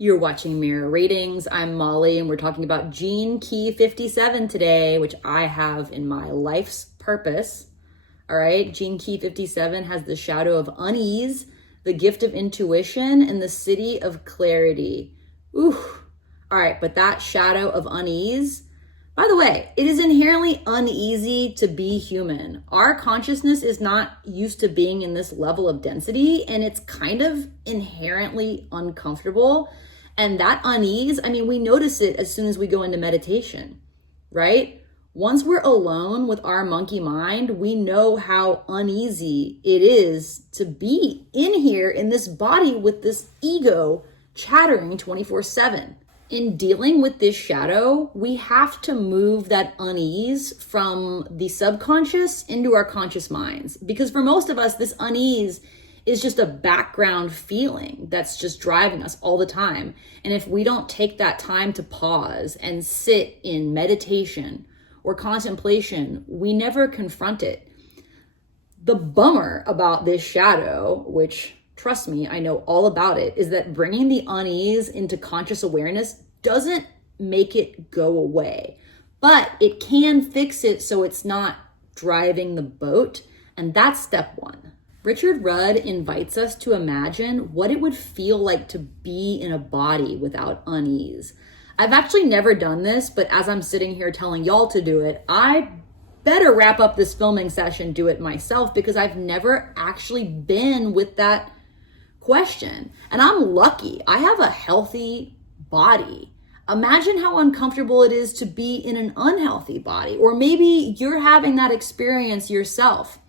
You're watching Mirror Readings. I'm Molly, and we're talking about Gene Key 57 today, which I have in my life's purpose. All right, Gene Key 57 has the shadow of unease, the gift of intuition, and the city of clarity. Ooh. All right, but that shadow of unease, by the way, it is inherently uneasy to be human. Our consciousness is not used to being in this level of density, and it's kind of inherently uncomfortable. And that unease, we notice it as soon as we go into meditation, right? Once we're alone with our monkey mind, we know how uneasy it is to be in here in this body with this ego chattering 24/7. In dealing with this shadow, we have to move that unease from the subconscious into our conscious minds. Because for most of us, this unease is just a background feeling that's just driving us all the time. And if we don't take that time to pause and sit in meditation or contemplation, we never confront it. The bummer about this shadow, which trust me, I know all about it, is that bringing the unease into conscious awareness doesn't make it go away, but it can fix it so it's not driving the boat. And that's step one. Richard Rudd invites us to imagine what it would feel like to be in a body without unease. I've actually never done this, but as I'm sitting here telling y'all to do it, I better wrap up this filming session, do it myself, because I've never actually been with that question. And I'm lucky. I have a healthy body. Imagine how uncomfortable it is to be in an unhealthy body, or maybe you're having that experience yourself.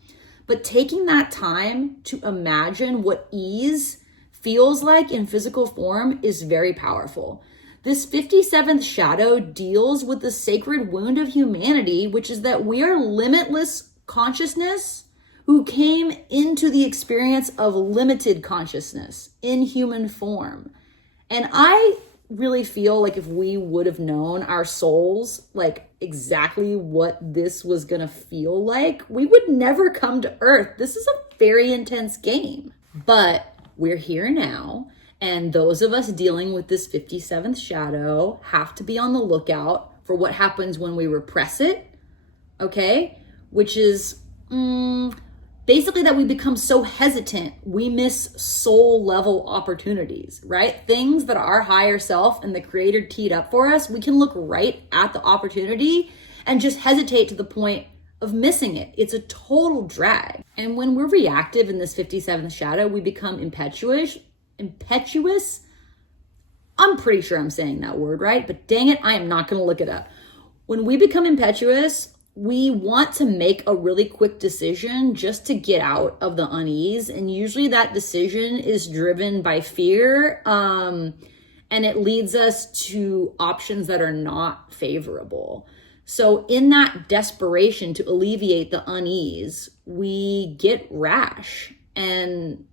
But taking that time to imagine what ease feels like in physical form is very powerful. This 57th shadow deals with the sacred wound of humanity, which is that we are limitless consciousness who came into the experience of limited consciousness in human form. And I really feel like if we would have known our souls, like exactly what this was gonna feel like, we would never come to Earth. This is a very intense game, but we're here now. And those of us dealing with this 57th shadow have to be on the lookout for what happens when we repress it, okay? Which is basically that we become so hesitant, we miss soul level opportunities, right? Things that our higher self and the creator teed up for us, we can look right at the opportunity and just hesitate to the point of missing it. It's a total drag. And when we're reactive in this 57th shadow, we become impetuous. I'm pretty sure I'm saying that word right, but dang it, I am not gonna look it up. When we become impetuous, we want to make a really quick decision just to get out of the unease. And usually that decision is driven by fear. And it leads us to options that are not favorable. So in that desperation to alleviate the unease, we get rash. And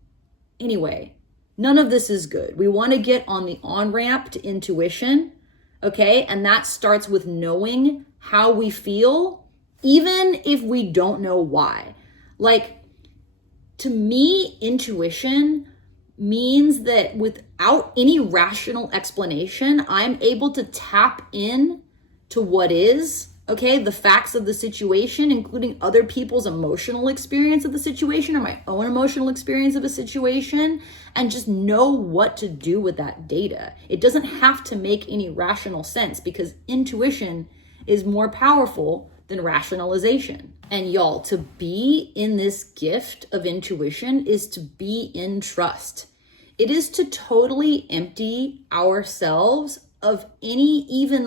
anyway, none of this is good. We want to get on the on-ramp to intuition, okay? And that starts with knowing how we feel, even if we don't know why. Like, to me, intuition means that without any rational explanation, I'm able to tap in to what is, okay, the facts of the situation, including other people's emotional experience of the situation or my own emotional experience of a situation, and just know what to do with that data. It doesn't have to make any rational sense because intuition is more powerful than rationalization. And y'all, to be in this gift of intuition is to be in trust. It is to totally empty ourselves of any even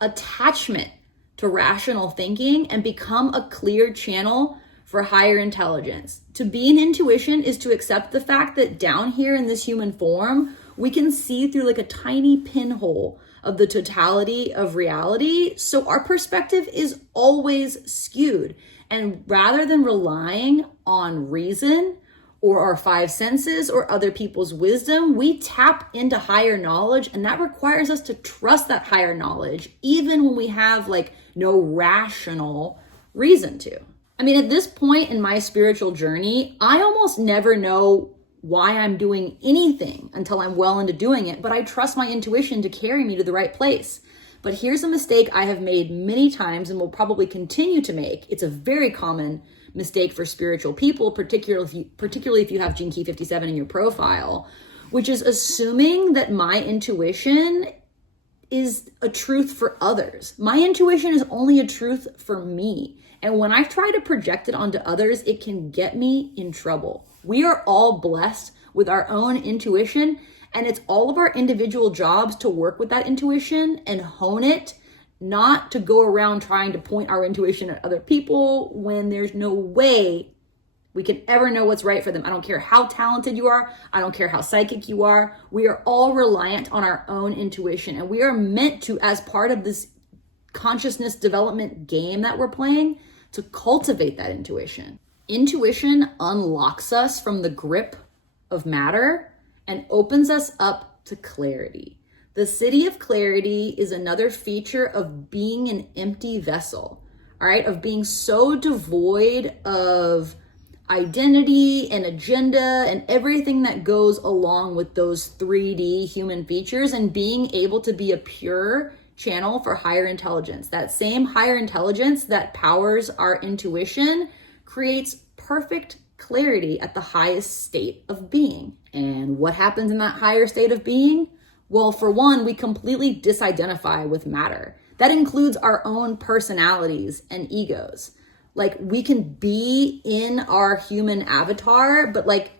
attachment to rational thinking and become a clear channel for higher intelligence. To be in intuition is to accept the fact that down here in this human form, we can see through a tiny pinhole of the totality of reality. So our perspective is always skewed. And rather than relying on reason or our five senses or other people's wisdom, we tap into higher knowledge. And that requires us to trust that higher knowledge, even when we have no rational reason to. At this point in my spiritual journey, I almost never know why I'm doing anything until I'm well into doing it, but I trust my intuition to carry me to the right place. But here's a mistake I have made many times and will probably continue to make. It's a very common mistake for spiritual people, particularly if you have Gene Key 57 in your profile, which is assuming that my intuition is a truth for others. My intuition is only a truth for me. And when I try to project it onto others, it can get me in trouble. We are all blessed with our own intuition, and it's all of our individual jobs to work with that intuition and hone it, not to go around trying to point our intuition at other people when there's no way we can ever know what's right for them. I don't care how talented you are. I don't care how psychic you are. We are all reliant on our own intuition, and we are meant to, as part of this consciousness development game that we're playing, to cultivate that intuition. Intuition unlocks us from the grip of matter and opens us up to clarity. The Siddhi of clarity is another feature of being an empty vessel, all right? Of being so devoid of identity and agenda and everything that goes along with those 3D human features, and being able to be a pure channel for higher intelligence. That same higher intelligence that powers our intuition creates perfect clarity at the highest state of being. And what happens in that higher state of being? Well, for one, we completely disidentify with matter. That includes our own personalities and egos. Like, we can be in our human avatar, but like,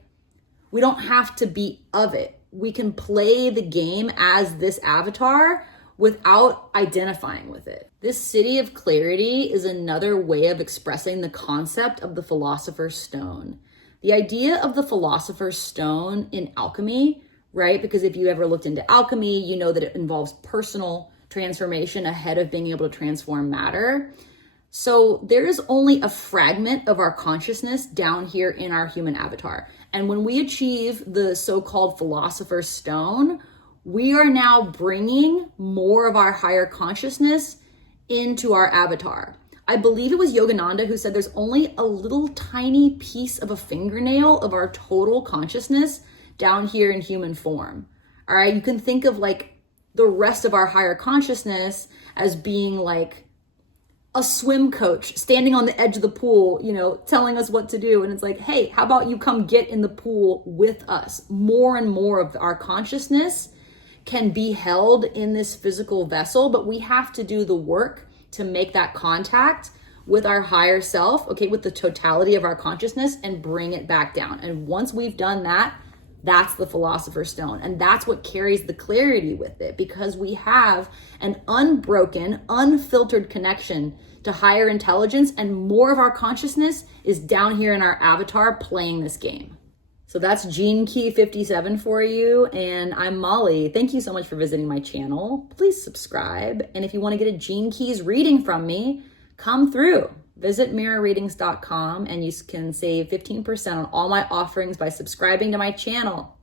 we don't have to be of it. We can play the game as this avatar without identifying with it. This Siddhi of clarity is another way of expressing the concept of the Philosopher's Stone. The idea of the Philosopher's Stone in alchemy, right? Because if you ever looked into alchemy, you know that it involves personal transformation ahead of being able to transform matter. So there is only a fragment of our consciousness down here in our human avatar. And when we achieve the so-called Philosopher's Stone, we are now bringing more of our higher consciousness into our avatar. I believe it was Yogananda who said there's only a little tiny piece of a fingernail of our total consciousness down here in human form. All right, you can think of like the rest of our higher consciousness as being like a swim coach standing on the edge of the pool, you know, telling us what to do. And it's like, hey, how about you come get in the pool with us? More and more of our consciousness can be held in this physical vessel, but we have to do the work to make that contact with our higher self, okay, with the totality of our consciousness, and bring it back down. And once we've done that, that's the Philosopher's Stone. And that's what carries the clarity with it, because we have an unbroken, unfiltered connection to higher intelligence, and more of our consciousness is down here in our avatar playing this game. So that's Gene Key 57 for you, and I'm Molly. Thank you so much for visiting my channel. Please subscribe, and if you want to get a Gene Keys reading from me, come through. Visit mirrorreadings.com and you can save 15% on all my offerings by subscribing to my channel.